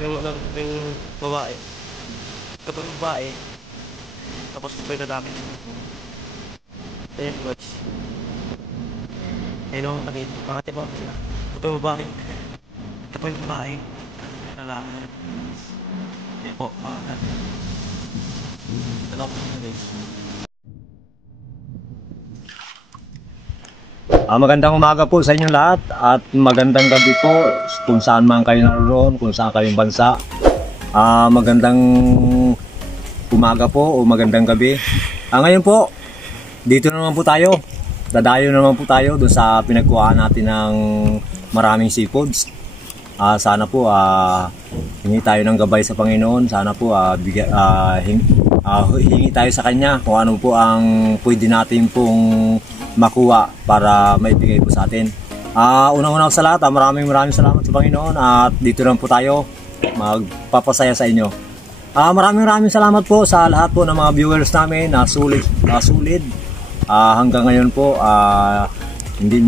yung babae. Kapag babae, tapos pa yung lalaki. Ayan, watch. Ayun o, nakati ba sila? Kapag babae, kapag babae, lalaki. Ayan po, ano po na guys. Magandang umaga po sa inyong lahat at magandang gabi po kung saan man kayo naroon, kung saan kayong bansa. Magandang umaga po o magandang gabi. Ngayon po, dito naman po tayo. Dadayo naman po tayo doon sa pinagkuhaan natin ng maraming seafoods. Sana po hingi tayo ng gabay sa Panginoon. Sana po hingi tayo sa Kanya kung ano po ang pwede natin pong makuha para maibigay po sa atin. Unang-una sa lahat, maraming salamat sa Panginoon at dito lang po tayo magpapasaya sa inyo. Maraming salamat po sa lahat po ng mga viewers namin na sulit. Hanggang ngayon po hindi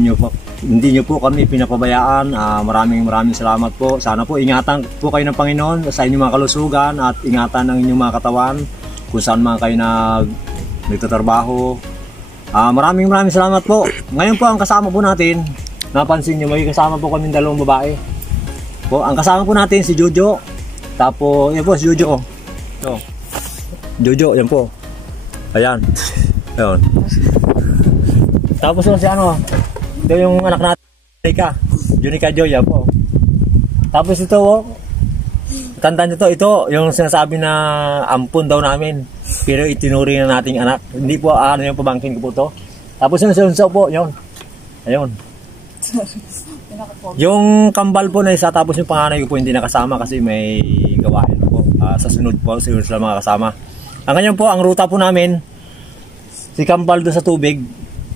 niyo po kami pinapabayaan. Maraming salamat po. Sana po ingatan po kayo ng Panginoon sa inyong mga kalusugan at ingatan ang inyong mga katawan kung saan man kayo nagtatrabaho. Maraming salamat po. Ngayon po ang kasama po natin, napansin nyo, may kasama po kami dalawang babae. Ang kasama po natin si Jojo. Tapos, yan po si Jojo. Jojo, yan po. Ayan. Ayan. Tapos si ano, ito yung anak natin, Junica Joy, yan po. Tapos ito, tandaan nyo ito yung sinasabi na ampun daw namin. Pero itinuring na nating anak. Hindi po yung pabangkin ko po to. Tapos yung sunso po, yun. Ayun. Yung kambal po na isa, tapos yung panganay ko po hindi nakasama kasi may gawain po. Sa sunod sila mga kasama. Ngayon po, ang ruta po namin, si kambal doon sa tubig,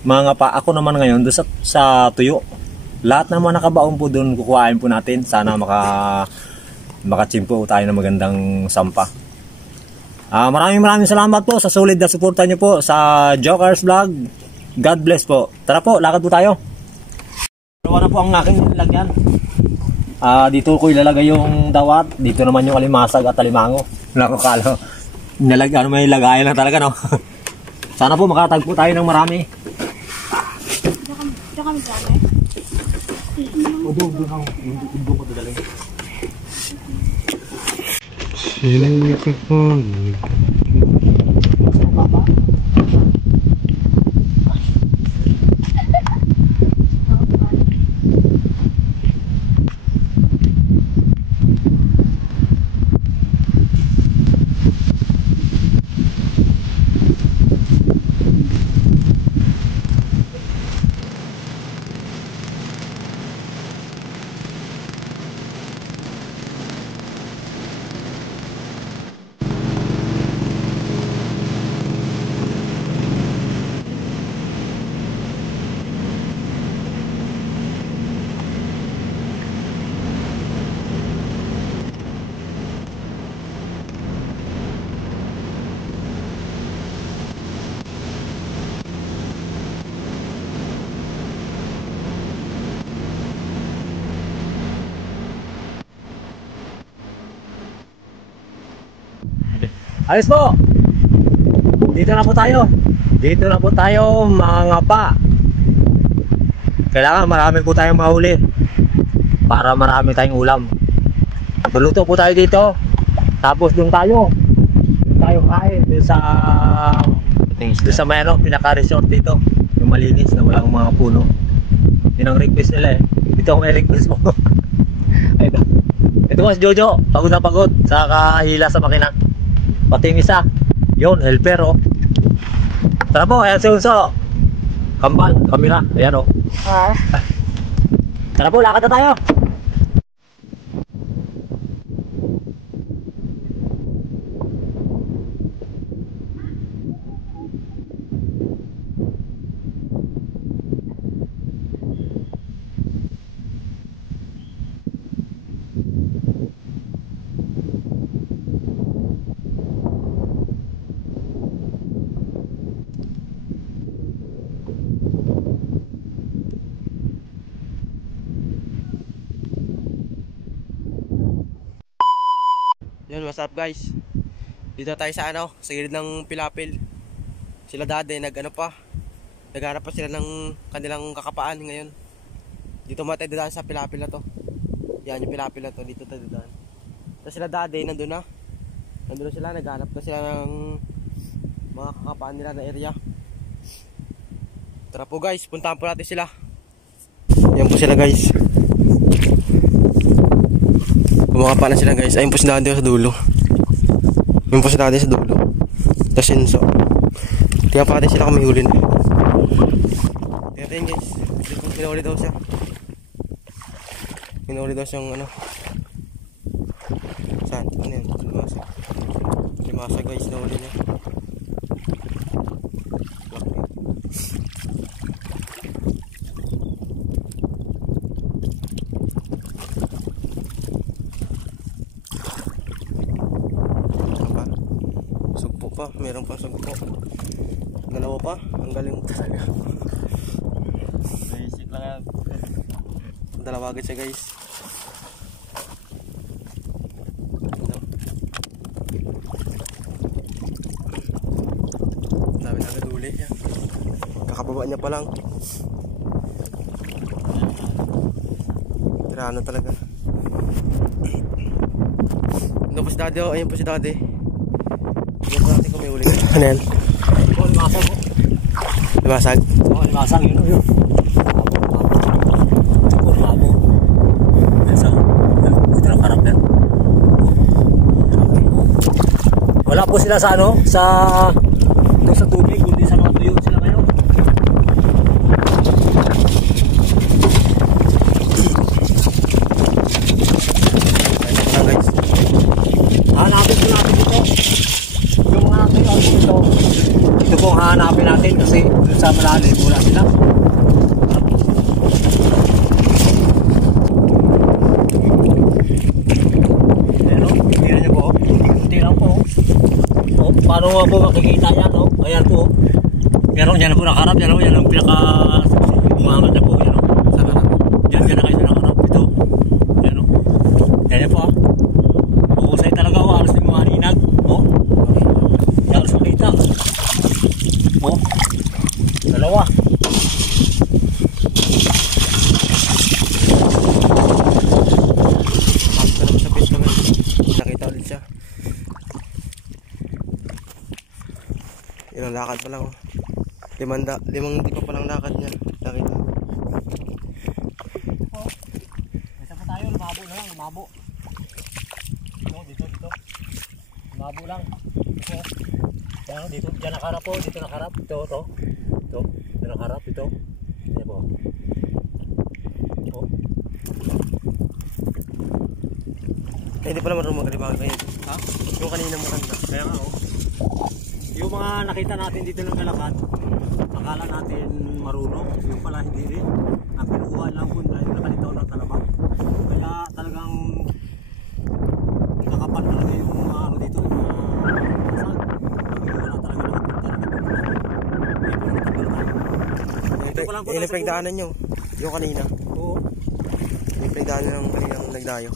mga pa, ako naman ngayon doon sa tuyo. Lahat ng mga nakabaon po doon, kukuhain po natin. Sana makachimpo tayo ng magandang sampa. Maraming salamat po sa solid na suporta nyo po sa Jokers Vlog. God bless po. Tara po, lakad po tayo. Dalawa na po ang aking lagyan. Dito ko ilalagay yung dawat. Dito naman yung alimasag at alimango. Nakakala. May lagayan lang talaga, no? Sana po makatagpo tayo ng marami. Diyan kami dami. Doon ko dadalhin. Sino ko po? Ayos po. Dito na po tayo mga pa. Kailangan marami po tayong mahuli para marami tayong ulam. Luluto po tayo dito. Tapos doon tayo kain doon sa mayroong pinaka-resort dito. Yung malinis na walang mga puno. Yun ang request nila eh. Ito ang may request mo. Ito mas Jojo. Pagod na pagod sa kahila sa makina. Pati yung isa, yun, helper oh. Tara po, ayan si Unso. Kambal, kamera, ayan oh. Tara po, lakad na tayo. Yun, what's up guys? Dito tayo sa ano, sa gilid ng Pilapil. Sila dati naghanap pa sila ng kanilang kakapaan ngayon. Dito mo tayo dadaan sa Pilapil na to. Yan yung Pilapil na to, dito tayo dadaan. Tapos sila dati nandun na sila, naghanap na sila ng mga kakapaan nila na area. Tara po guys, puntahan po natin sila. Yan po sila guys. Kumakapa na sila guys. Ayun po si daddy sa dulo. Ayun po si daddy sa dulo. Tapos yun so. Tingnan pa natin sila kung may huli na. Tingnan tayo guys. Pinahuli daw siya. Pinahuli daw siyang ano. Saan? Ano yan? Limasa guys. Nahuli niya. Sugpo pa, meron pang sugpo. Dalawa pa, ang galing talaga. Basic lang yan. Dalawa agad siya guys. Dami na agad uli niya. Kakababa niya pa lang. Tirano talaga. Ano po si daddy? Ayun po si daddy. Tignan po natin kung may uli. Ano yan? Oh, limasag po. Limasag? Oh, limasag yun. Oh, lumabo. Dito lang karap yan. Wala po sila sa ano, doon sa tubig, kundi sa mga tuyo sila ngayon. Guys. Hanapin po natin dito. Yung mga tuyo dito. Ito po ang hahanapin natin kasi sa malalim wala sila. Pero, tingnan niyo po. Kunti lang po. Oh, paano nga po makikita yan? Oh? Ayan po. Pero yan po nakarap. Yan ang pinaka bumangat na po. Yan o. Saan na po? Yan na kayo nakarap. Ito. Yan o. Yan po. Uhusay talaga o. Alas yung mga ninag. O. Yan alas makita. O. Dalawa. Sa fish naman. Nakita ulit siya. Ilang lakad pa lang. Limang di pa palang lakad niya. Nakita. Isa pa tayo. Lumabo na lang. Lumabo. Dito. Lumabo lang. Ito. Yan, dito. Diyan nakarap po. Dito nakarap. Ito. Dito nakarap. Ito. Yan po. Hindi pala marunong magalibangan kayo. Ha? Yung kanina maganda. Kaya nga oh. Yung mga nakita natin dito ng galakad, akala natin marunong. Yung pala hindi rin. Ang pinukuha lang po dahil nakalitaw ng talabang. Kaya talagang kakapal talaga yung mga ano dito. Yung mga wala talaga nakapunta na kapag Yung pinagdaanan nyo. Yung kanina. Oo. Yung pinagdaanan ng kaninang nagdayo.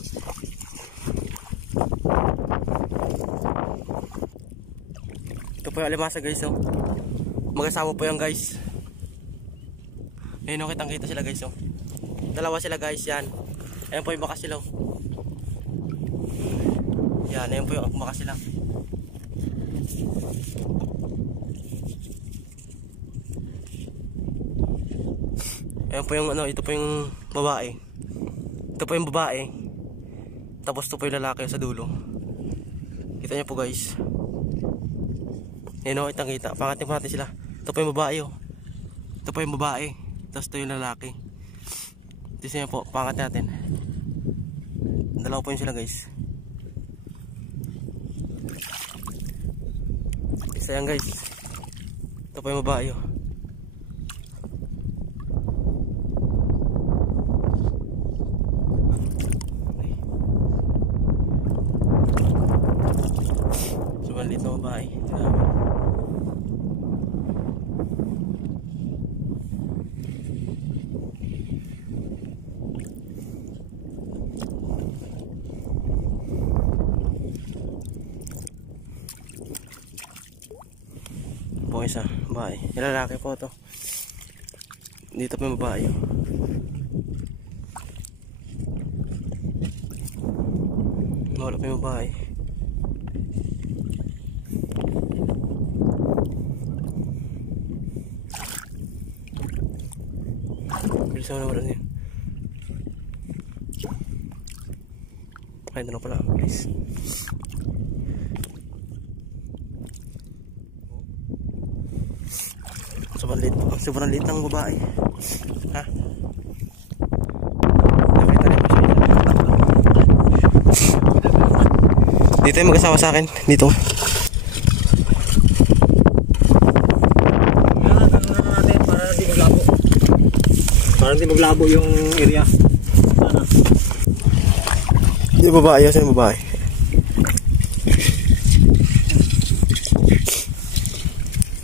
Ito po yung alimasa guys oh. Mag-asawa po yan guys. Ayun oh, kitang kita sila guys oh. Dalawa sila guys yan. Ayun po yung baka sila oh. Yan, ayun po yung baka sila. Ayun po yung ano, ito po yung babae. Ito po yung babae. Tapos ito po yung lalaki sa dulo. Kita niyo po guys. Ayun o, itang kita. Pangatin po natin sila. Ito po yung babae o. Ito po yung babae. Tapos ito yung lalaki. Ito niyo po, pangatin natin. Dalawa po yun sila guys. Isa yan guys. Ito po yung babae o. Sumalit na babae. isa, babae. Lalaki po to. Dito po yung babae. Wala pa yung babae. Bilisan mo na wala niya. Ay, ito na pala. Please. Sobrang liit ng babae. Ha? Nakita rin mo siya. Dito yung mag-asawa sa akin. Dito. Para hindi maglabo yung area. Sana. Hindi babae. Saan yung babae?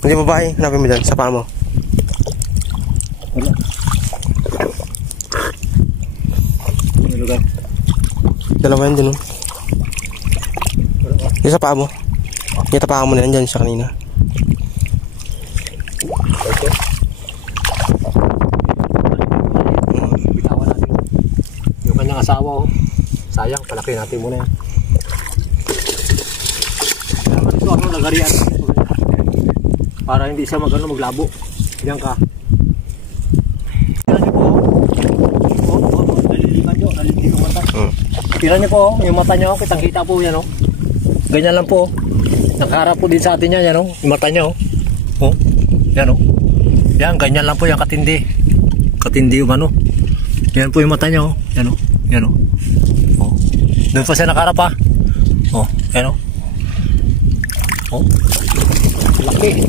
Hindi babae. Hanapin mo dyan. Sa paa mo. Wala. Yung lugar. Dalawa yan dun. Yung sa paa mo. Yung tapakan mo na yan dyan sa kanina. Okay. Bitawan natin. Yung kanyang asawa, oh. Sayang, palaki natin muna yan. Kailangan ito, lagarian. Para hindi siya maglabo. Diyan ka. Tira niyo po, yung mata niyo, kitang kita po yan, oh. Ganyan lang po. Nakaharap po din sa atin yan, yan, oh. Yung mata niyo, oh. Yan, oh. Yan, ganyan lang po yung katindi. Katindi yung ano. Yan po yung mata niyo, oh. Yan, oh. Yan, oh. Oh. Doon pa siya nakaharap, ha. Oh, yan, oh. Oh. Laki.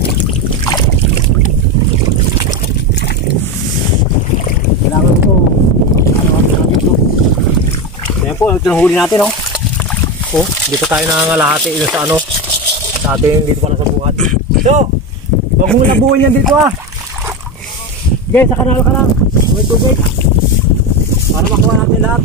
Kailangan po. Ayan po, ito yung huli natin, oh. Oh, dito tayo nangangalahati yun sa ano. Sa atin, dito pala sa buhat. So, huwag mong labuhin yan dito, ah. Okay, sa kanal ka lang. Tubig. Para makuha natin lahat.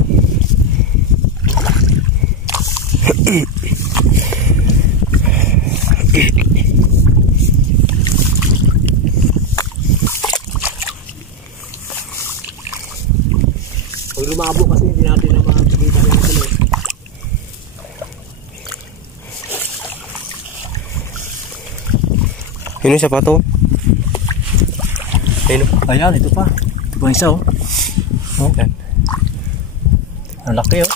Pag lumabo kasi hindi natin na makikita rin sila. Yun yung sapato. Ayun. Ayan, ito pa. Ito pa isa, oh. Oh. Yan. Ang laki, oh.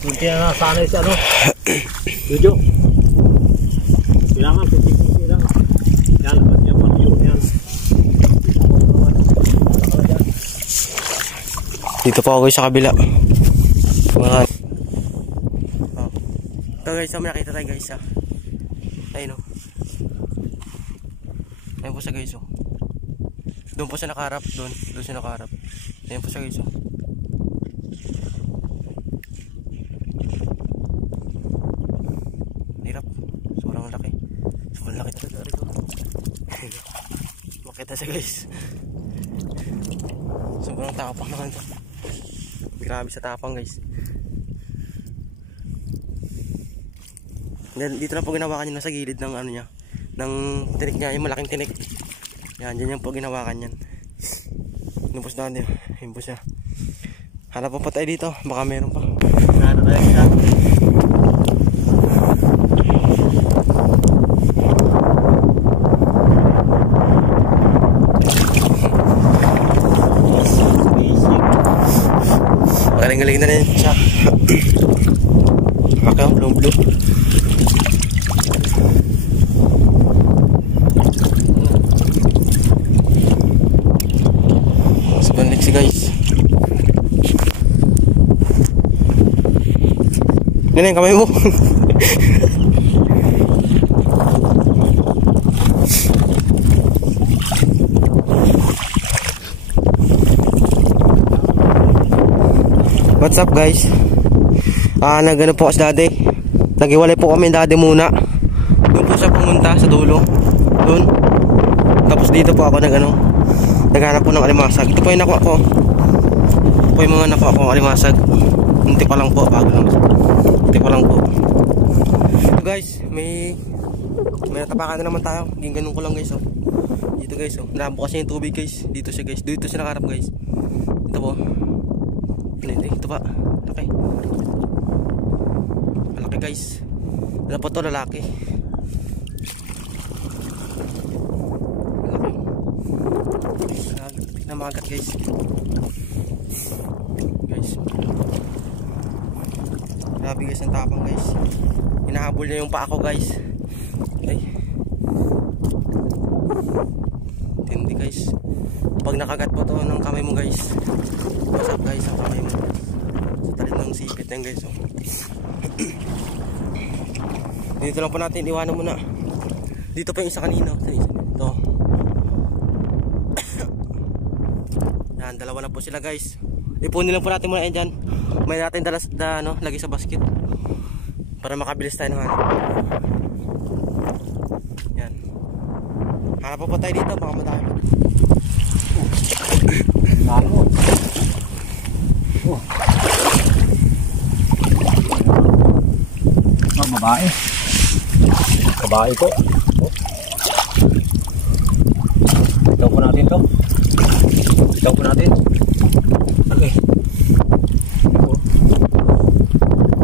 Kunti na nasanay si ano. Jojo. Kailangan, kunti lang. Yan, yung pag-iyon yan. Dito pa ako sa kabila. Mga... Oh. Ito guys, may nakita tayo guys, ha. Ayun, oh. Ayun po siya guys, oh. Doon po siya nakaharap. Doon siya nakaharap. Ayun po siya guys, oh. Hirap. Sobrang laki. Sobrang laki talaga rito. Makita siya guys. Sobrang tapang naman ito. Grabe sa tapang guys. Dito na po ginawakan niya, nasa gilid ng ano niya, ng tinik niya, yung malaking tinik. Yan, dyan yung po ginawakan yan. Nupos na din. Yun po siya. Hanap pa tayo dito, baka meron pa. Hanap tayo siya. Galing-galing na rin siya. Okay, blue. Sobrang liksi guys. Yan yung kamay mo. What's up guys? Nagano po kasi dati. Naghiwalay po kami dati muna. Doon po siya pumunta sa dulo. Doon. Tapos dito po ako nagano. Naghanap po ng alimasag. Ito po yung nakuha ko. Ito po yung mga nakuha kong alimasag. Hindi pa lang po, bago lang. Hindi pa lang po. So guys, may natapakan na naman tayo. Ganun ko lang guys, oh. Dito guys, oh. Nabukas niya yung tubig guys. Dito siya guys. Dito siya nakaharap guys. Ito po. Ito pa. Laki. Malaki guys. Ano po to, lalaki. Malaki na magat guys. Guys. Grabe guys ang tapang guys. Hinahabol niya yung paa ko guys. Ay. Tindi guys. Pag nakagat po to ng kamay mo guys, basag guys ang kamay mo. Sa talim ng sipit yan guys, oh. Dito lang po natin, iwanan muna. Dito pa yung isa kanina. Ito. Yan, dalawa na po sila guys. Ipunin lang po natin muna yan dyan. May natin lagi sa basket para makabilis tayo ng hanap. Yan. Hanap po tayo dito, baka madami. Lalo. Babae. Babae po. Itaw po natin to. Itaw po natin. Okay.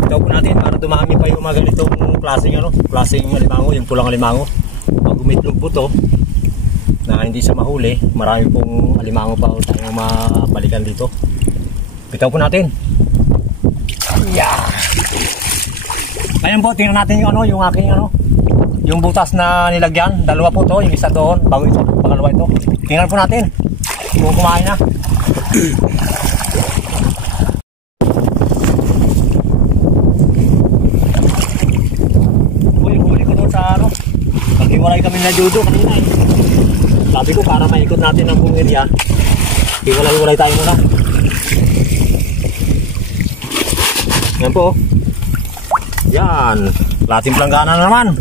Itaw po natin para dumami pa yung mga ganitong klaseng alimango, yung pulang alimango. Pag umitlog po to na hindi siya mahuli, marami pong alimango pa tayong mabalikan dito. Itaw po natin. Yeah. Ngayon po, tingnan natin yung aking yung butas na nilagyan. Dalawa po to, yung isa doon, bago ito, pangalawa ito. Tingnan po natin kung kumain na. Uy, huli ko doon sa maghiwalay kami na judo kanina eh. Sabi ko para maikot natin ang buong area, hiwalay tayo muna. Yan po. Yan, lating planggana na naman.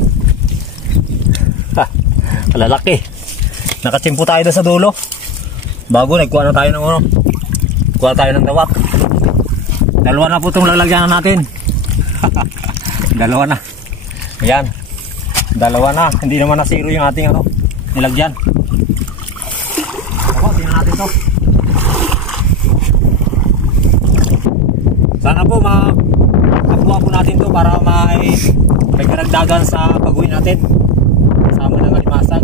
Lalaki. Nakatsimpo tayo doon sa dulo. Bago nagkuha na tayo ng kuha tayo ng dawak. Dalawa na po itong lalagyan natin. Dalawa na. Ayan. Dalawa na. Hindi naman nasiro yung ating nilagyan. Ako, tingnan natin to. Sana po makuha po natin to para may karagdagan sa pag-uwi natin. Kasama ng alimasag.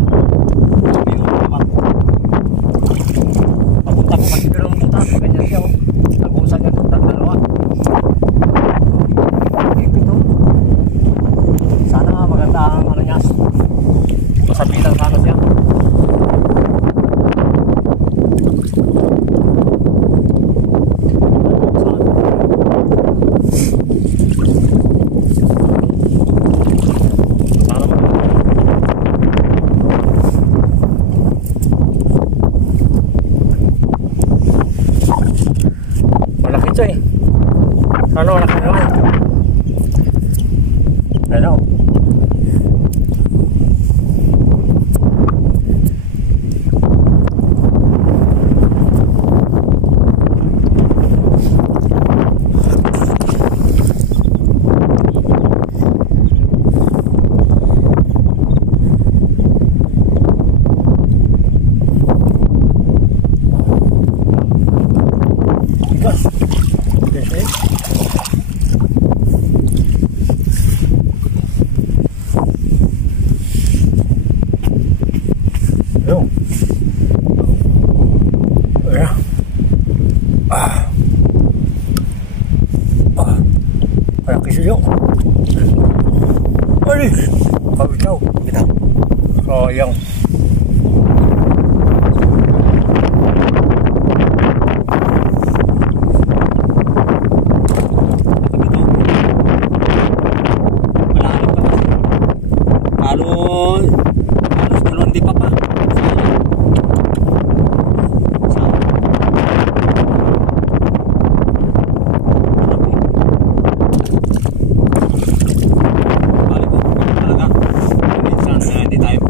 Papunta po kasi pero ang butas. Ganyan siya. Nag-uusag yan itong dalawa. Ito. Sana maganda ang niya. Masabitan sana siya. Ano wala ka naman? Ano? Yuk. Ay, kabitaw. Bitaw. Sayang. Halos dulon di pa pa.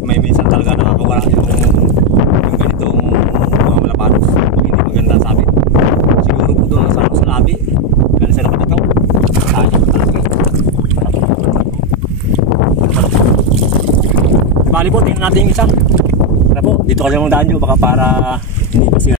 May minsan talaga na labi. Kaya sila ko dito. Tayo talaga. Bali po, tingnan natin yung isa. Tara po, dito ka lang ang daan nyo, baka para hindi kasi